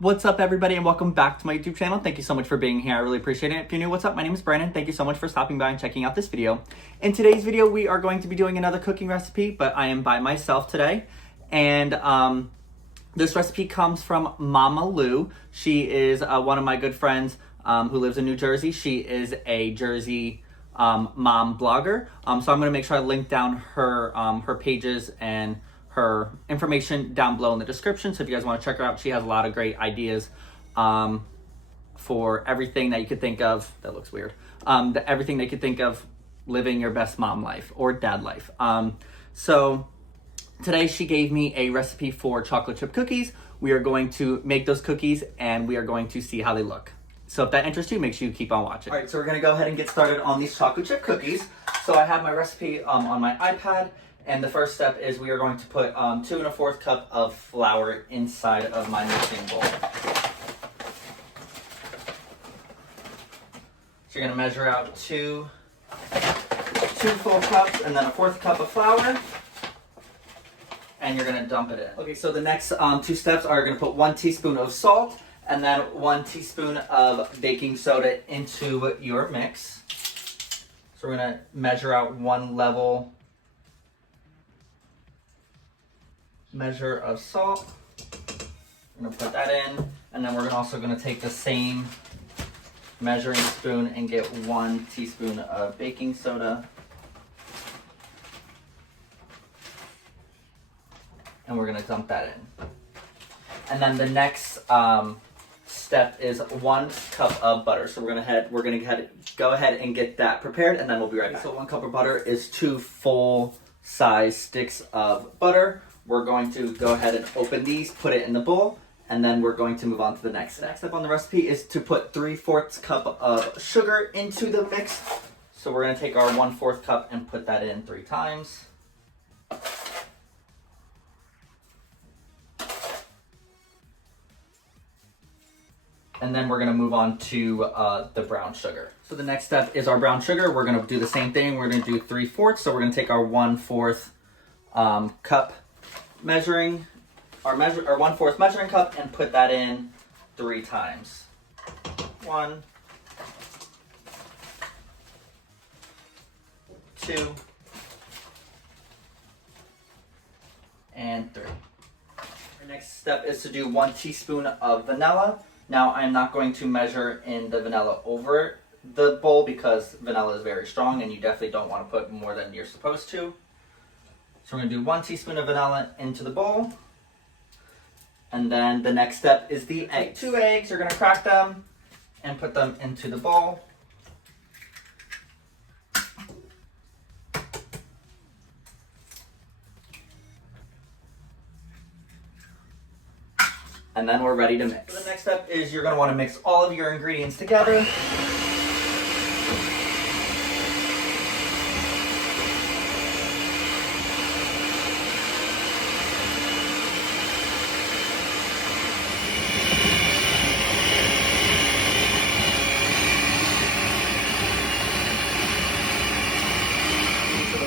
What's up, everybody, and welcome back to my YouTube channel. Thank you so much for being here. I really appreciate it. If you're new, what's up? My name is Brandon. Thank you so much for stopping by and checking out this video. In today's video, we are going to be doing another cooking recipe, but I am by myself today. And this recipe comes from Momma Lew. She is one of my good friends who lives in New Jersey. She is a Jersey mom blogger. So I'm going to make sure I link down her pages and her information down below in the description. So if you guys want to check her out, she has a lot of great ideas for everything that you could think of. That looks weird. Everything that you could think of living your best mom life or dad life. So today she gave me a recipe for chocolate chip cookies. We are going to make those cookies and we are going to see how they look. So if that interests you, make sure you keep on watching. All right, so we're gonna go ahead and get started on these chocolate chip cookies. So I have my recipe on my iPad. And the first step is we are going to put 2 1/4 cup of flour inside of my mixing bowl. So you're going to measure out two full cups and then 1/4 cup of flour. And you're going to dump it in. Okay, so the next 2 steps are going to put 1 teaspoon of salt and then 1 teaspoon of baking soda into your mix. So we're going to measure out 1 level measure of salt. I'm gonna put that in, and then we're also gonna take the same measuring spoon and get 1 teaspoon of baking soda. And we're gonna dump that in. And then the next step is 1 cup of butter. So we're gonna go ahead and get that prepared, and then we'll be right back. So 1 cup of butter is 2 full size sticks of butter. We're going to go ahead and open these, put it in the bowl, and then we're going to move on to the next step. The next step on the recipe is to put 3/4 cup of sugar into the mix. So we're going to take our 1/4 cup and put that in 3 times. And then we're going to move on to the brown sugar. So the next step is our brown sugar. We're going to do the same thing. We're going to do 3/4. So we're going to take our 1/4 cup measuring, our 1/4 measuring cup, and put that in 3 times. 1, 2, and 3. Our next step is to do 1 teaspoon of vanilla. Now I'm not going to measure in the vanilla over the bowl because vanilla is very strong and you definitely don't want to put more than you're supposed to. So we're going to do 1 teaspoon of vanilla into the bowl. And then the next step is the eggs. 2 eggs, you're going to crack them and put them into the bowl. And then we're ready to mix. So the next step is you're going to want to mix all of your ingredients together.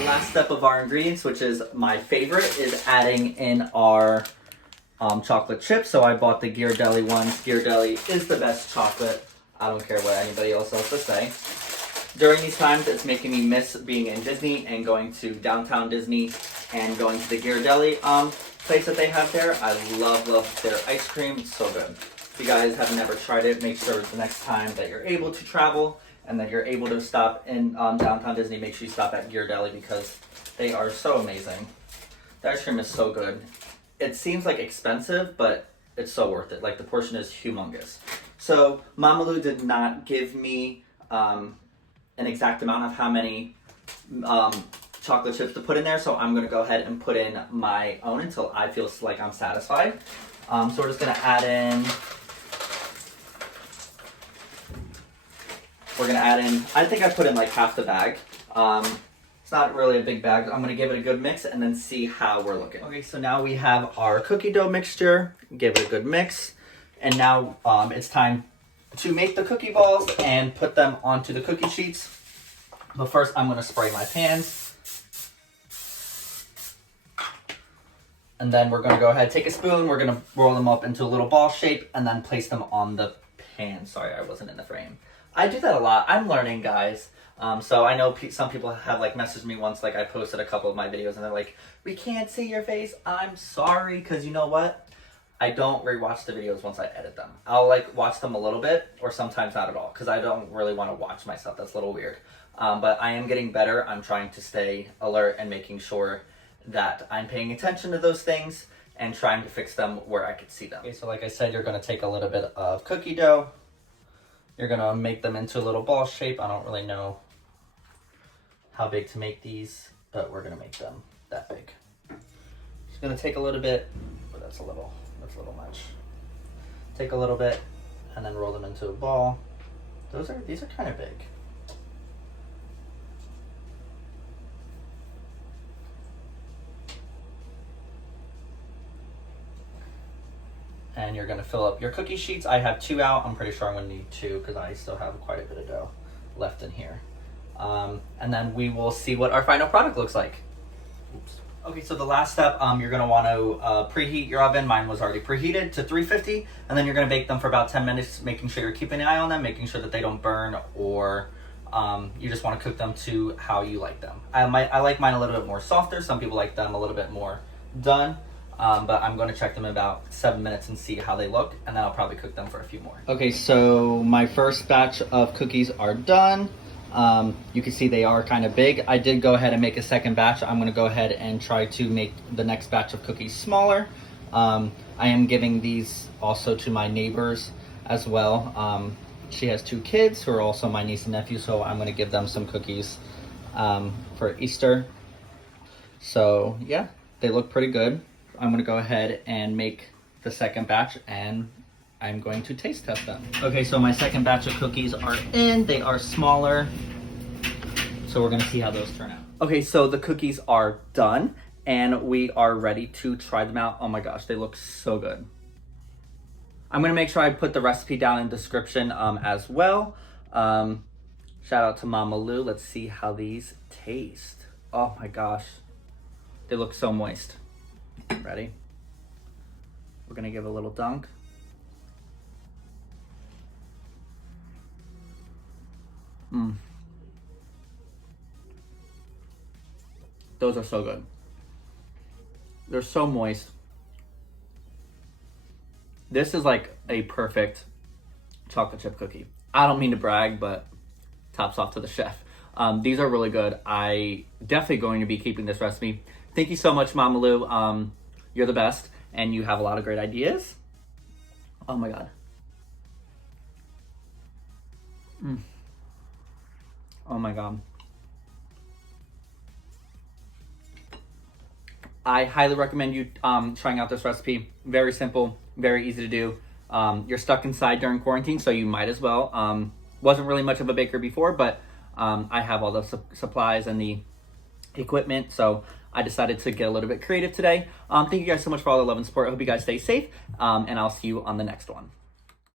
Last step of our ingredients, which is my favorite, is adding in our chocolate chips. So I bought the Ghirardelli ones. Ghirardelli is the best chocolate. I don't care what anybody else has to say. During these times, it's making me miss being in Disney and going to downtown Disney and going to the Ghirardelli place that they have there. I love their ice cream. It's so good. If you guys have never tried it, make sure the next time that you're able to travel and that you're able to stop in downtown Disney, make sure you stop at Ghirardelli because they are so amazing. The ice cream is so good. It seems like expensive, but it's so worth it. Like, the portion is humongous. So Momma Lew did not give me an exact amount of how many chocolate chips to put in there, so I'm going to go ahead and put in my own until I feel like I'm satisfied. So we're just going to add in... We're going to add in, I think I put in like half the bag. It's not really a big bag. I'm going to give it a good mix and then see how we're looking. Okay, so now we have our cookie dough mixture. Give it a good mix. And now it's time to make the cookie balls and put them onto the cookie sheets. But first I'm going to spray my pans. And then we're gonna go ahead, take a spoon, we're gonna roll them up into a little ball shape and then place them on the pan. Sorry, I wasn't in the frame. I do that a lot. I'm learning, guys. So I know some people have like messaged me once, like I posted a couple of my videos and they're like, we can't see your face. I'm sorry, because you know what? I don't rewatch the videos once I edit them. I'll like watch them a little bit or sometimes not at all because I don't really want to watch myself. That's a little weird. But I am getting better. I'm trying to stay alert and making sure that I'm paying attention to those things and trying to fix them where I could see them. Okay, so like I said, you're going to take a little bit of cookie dough. You're going to make them into a little ball shape. I don't really know how big to make these, but we're going to make them that big. Just going to take a little bit, but that's a little much. Take a little bit and then roll them into a ball. These are kind of big. And you're gonna fill up your cookie sheets. I have 2 out. I'm pretty sure I'm gonna need 2 because I still have quite a bit of dough left in here. And then we will see what our final product looks like. Oops. Okay, so the last step, you're gonna wanna preheat your oven. Mine was already preheated to 350, and then you're gonna bake them for about 10 minutes, making sure you're keeping an eye on them, making sure that they don't burn, or you just wanna cook them to how you like them. I like mine a little bit more softer. Some people like them a little bit more done. But I'm going to check them in about 7 minutes and see how they look, and then I'll probably cook them for a few more. Okay, so my first batch of cookies are done. You can see they are kind of big. I did go ahead and make a second batch. I'm going to go ahead and try to make the next batch of cookies smaller. I am giving these also to my neighbors as well. She has 2 kids who are also my niece and nephew, so I'm going to give them some cookies for Easter. So yeah, they look pretty good. I'm going to go ahead and make the second batch and I'm going to taste test them. Okay, so my second batch of cookies are in. They are smaller. So we're going to see how those turn out. Okay, so the cookies are done and we are ready to try them out. Oh my gosh, they look so good. I'm going to make sure I put the recipe down in the description as well. Shout out to Momma Lew. Let's see how these taste. Oh my gosh, they look so moist. Ready? We're gonna give a little dunk. Those are so good. They're so moist. This is like a perfect chocolate chip cookie. I don't mean to brag, but tops off to the chef. These are really good. I definitely going to be keeping this recipe. Thank you so much, Momma Lew. You're the best, and you have a lot of great ideas. Oh my God. Oh my God. I highly recommend you trying out this recipe. Very simple, very easy to do. You're stuck inside during quarantine, so you might as well. Wasn't really much of a baker before, but I have all the supplies and the equipment, so I decided to get a little bit creative today. Thank you guys so much for all the love and support. I hope you guys stay safe, and I'll see you on the next one.